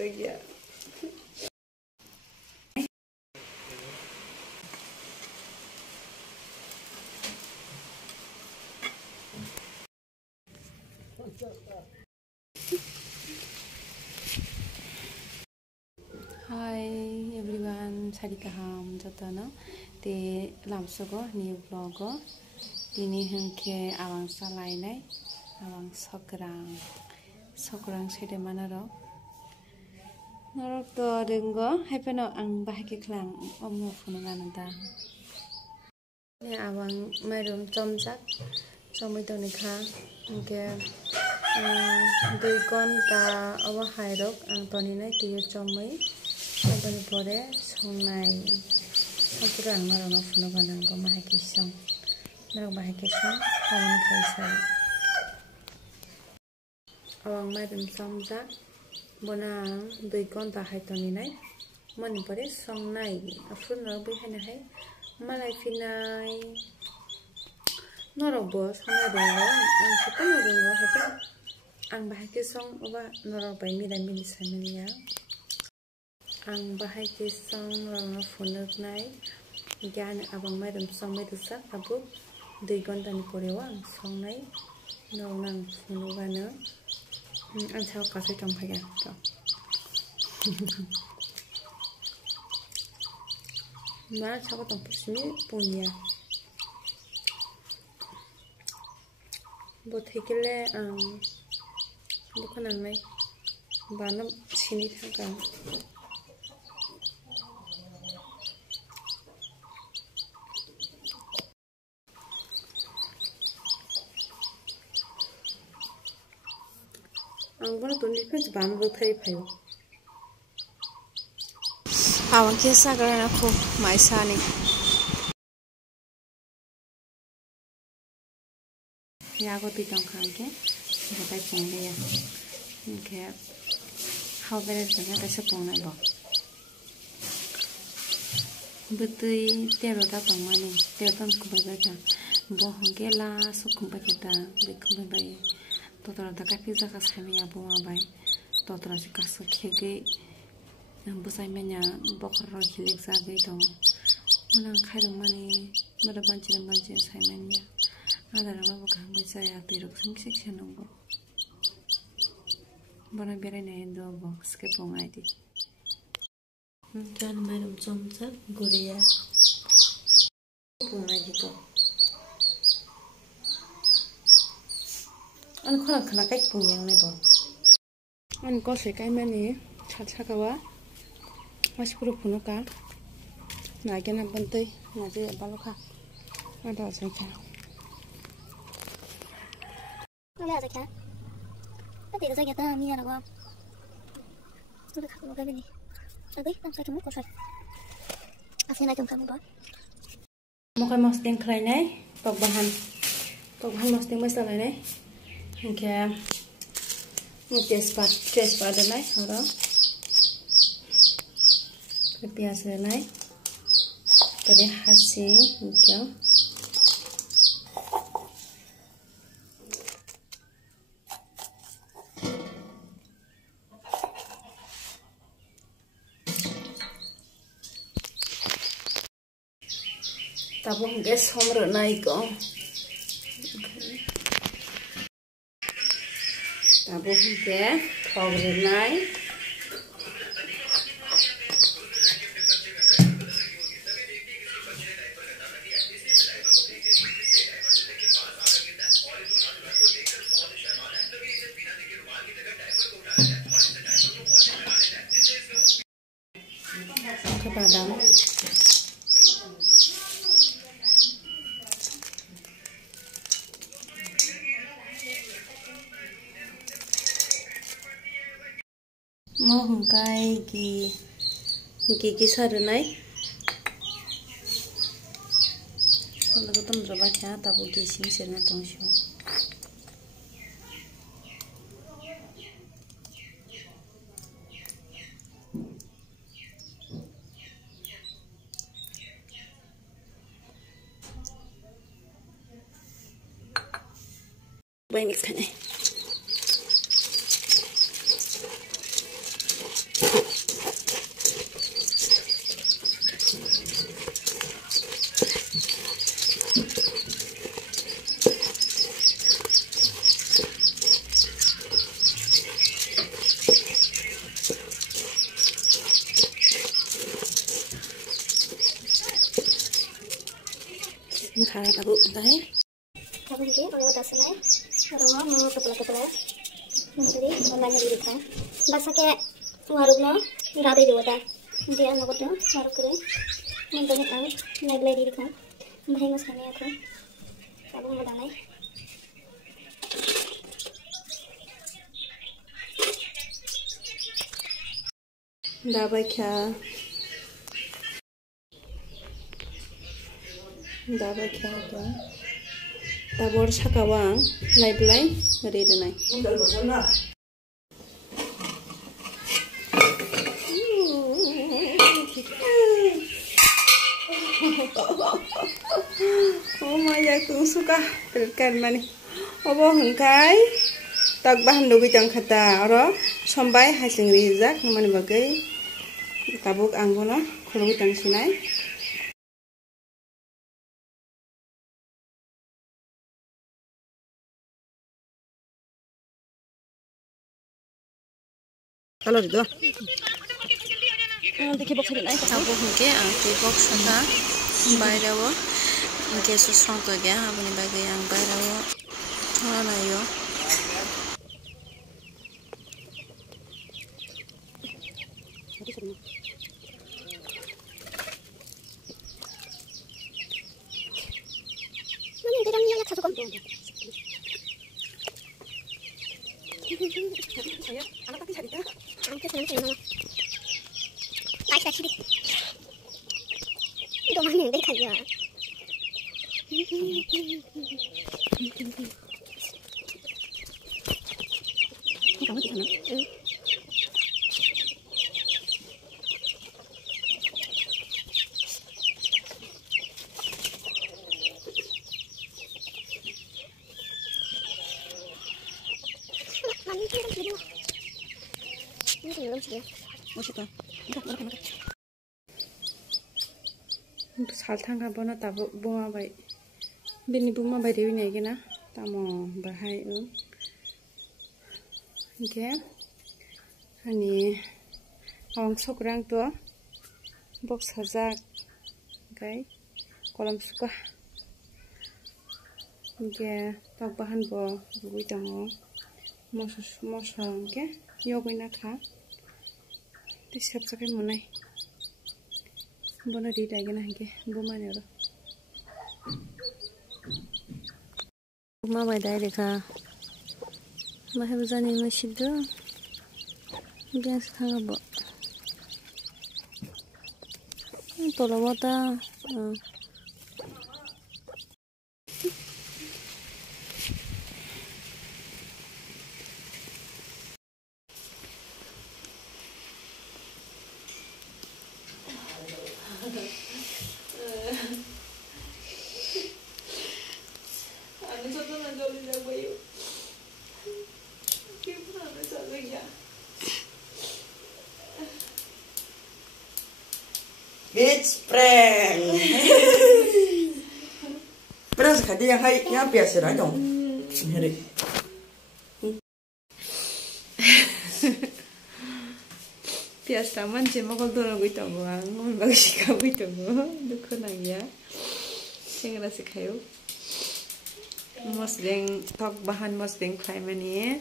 जायगाया Hi everyone, sari kaham jatana te lamsogo new vlogo dini hengke awang salainai awang sokwrang sede manaro norok to ringo haipeno ang bahake klang omno phununga nanta ne awang mairum chomjak chomai toni kha hengke dui kon ta awa hairok ang toni nai tiyo chomai Company pore songnai sokwrang marano phunukha nang bo mahake song narok bahake song hamon khaisai awang mairum chomjak bona dui konta haitoni nai mani pore songnai afur narok bai haina hai malai finai norok bo songnai rongo ang khotamo rongo haite ang bahake song oba norok bai milai mili samaniya ang bahake song rangno phunuknai gyan abang mairum songmai rusak abu 2 ঘন্টানি পরেও ang songnai nornang phunukano ang sao kasai tongphaiga to ma sao tongphusimi punya bo thekile ang bukhanangnai bana sini thaka ang bono to ni fence ban bo thai phayo awang ke sagrana kho maisani yago ti tong khangke batai pongde ya ke how better than ta se pongnai bo butui tero ta pangmani tero tam kubai ba ka bo hongke la su kumbai ta be kumbai bai totora da kapi jaka sami abu mabai totora si kaso khege busai menya bokro hilik jage to manang khairung mani mara banchi sai menya adara babu khambai saya tirok sing senongbo bana berai na endo box ke pongai di kan mairum chomcha gureya pongai di to an khona khana kai pungyang nai bo an ko se kai mani chakawa maspuru phunuka na gena bantei na je balokha ada sakha ala sakha tadi da sakha ta mi ara go sudah khakmo ga bini agai tam sa tumu ko sai asena tum kamu ba mokai mosting khlai nai pokbahan mosting masalai nai hingke tespat nai oro pias nai tadi hasing hingke tabo hingke somro nai ko tabo hingke thogre nai badam mo hungkai ki sarunai kono to tom roba kha tabo ki sing serna tongsho baik ni kan Khara tabu dai. Tabu ke kalau dasarnya orang mau kepala jadi online diri kan. Bahasa ke warungnya nggak ada juga dah. Dia anak itu warung keren. Mending ang naglay diri kan. Bahaya mas kami aku. Tabu mau dalai. Dabai kya. Dabai kya tu. Tabor sakawang lai belai ready nai. Oh my god, tu suka terkan mani. Obo hengkai tak bahan dogi jang kata oro sombai hasing rizak namani bagai tabuk anggono khologi tang sinai. Kalau itu देखिए बॉक्स लेना है अब होके aunty box का बाहर वो इनके सुस्रंग तो गया अपने बागे yang बाहर वो थोड़ा ना यो mana yang kadang ya satu kom saya anak tapi cerita angkat nanti mana Like that, itu mana yang dekat ya? Kamu di sana? Ini belum sih. Oh siapa? Untuk saltang kan bono tabu bunga baik. Bini bunga baik dewi nih gina. Tamu bahai Oke. Ani awang sokwrang tuh box hazak. Oke. Kolam suka. Oke. Tak bahan bo bagwi tamu. Mosa oke. Yogi nakha. Siap sakai munai. Bono di lagi nah ke buma ne ro. Buma bai dai dekha. Mahai bujani mashidu. Gas khanga bo. Tolo bota. It's prank. Beras kadi yang hai yang biasa lah dong. Hari. Biasa man cuma kalau tuh nggak itu buang, mau bagus kamu itu buang, duku nangya. Saya ngerasa kayu. Mas deng tok bahan mas deng fry mani.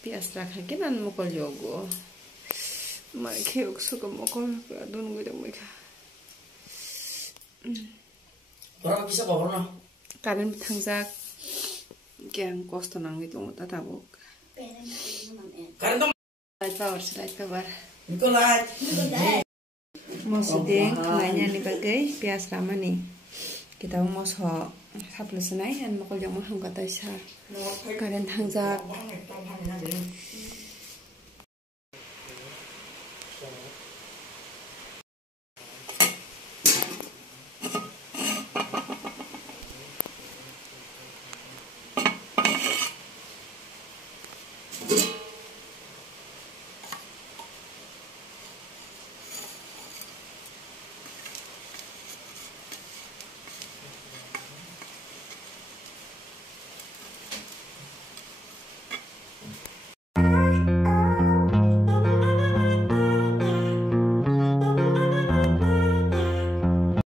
Biasa kaki nan mukul jogo. Mereka suka mukul, adun gue dong mereka. Berapa bisa kau pernah? Kalian bertangzak, yang kos tenang itu mau tabuk. Kalian tuh. Slide power. Nikolai. Mosudeng, lainnya nih bagai biasa lama nih. Kita mau saplu senai, dan mau kerja mau hangkat aja. Kalian tangzak.